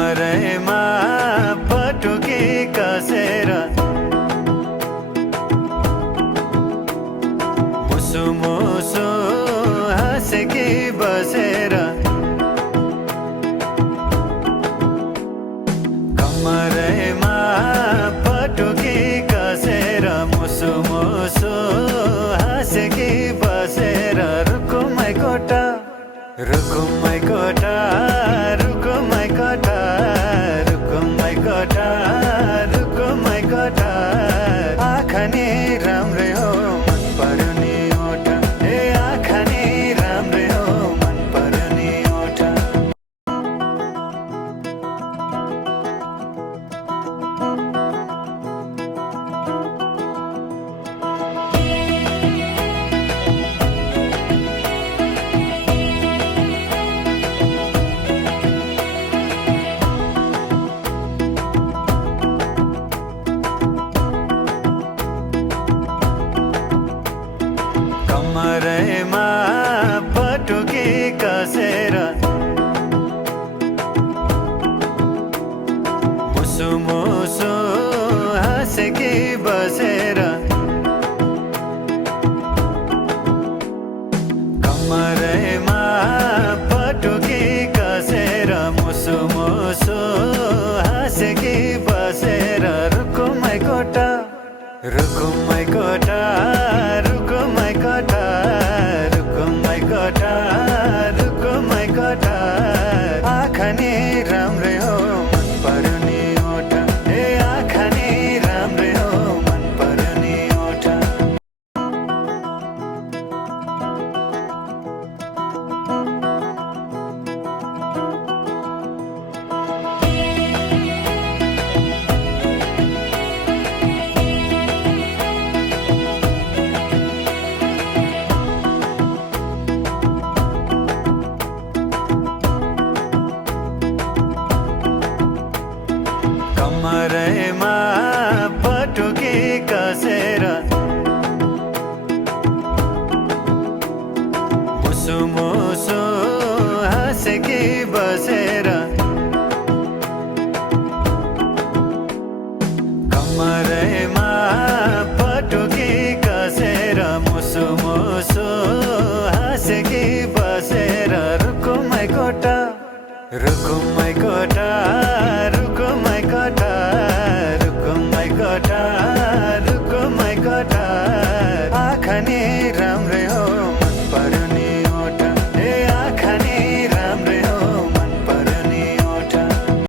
कमरैमा पटुकी कसेर मुसु मुसु हाँसेकी बसेर कमरैमा पटुकी कसेर मुसु मुसु हाँसेकी बसेर रुकुमै कोटा रुकुमै कोटा रुकुमै कोटा रुकुमै कोटा रुकुमै कोटा आँखा नि राम्रै हो मन पर्यो नि ओठा ए आँखा नि राम्रै हो मन पर्यो नि ओठा कमरैमा पटुकी कसेर मुसु मुसु हाँसेकी बसेर कमरैमा पटुकी कसेर मुसु मुसु हाँसेकी बसेर रुकुमै कोटा रुकुमै कोटा रुकुमै कोटा रुकुमै कोटा रुकुमै कोटा आँखा नि राम्रै हो मन पर्यो नि ओठा ए आँखा नि राम्रै हो मन पर्यो नि ओठा कमरैमा पटुकी कसेर मुसु मुसु हाँसेकी बसेर कमरैमा पटुकी कसेर मुसु मुसु हाँसेकी बसेर रुकुमै कोटा रुकुमै कोटा रुकुमै कोटा रुकुमै कोटा रुकुमै कोटा आँखा नि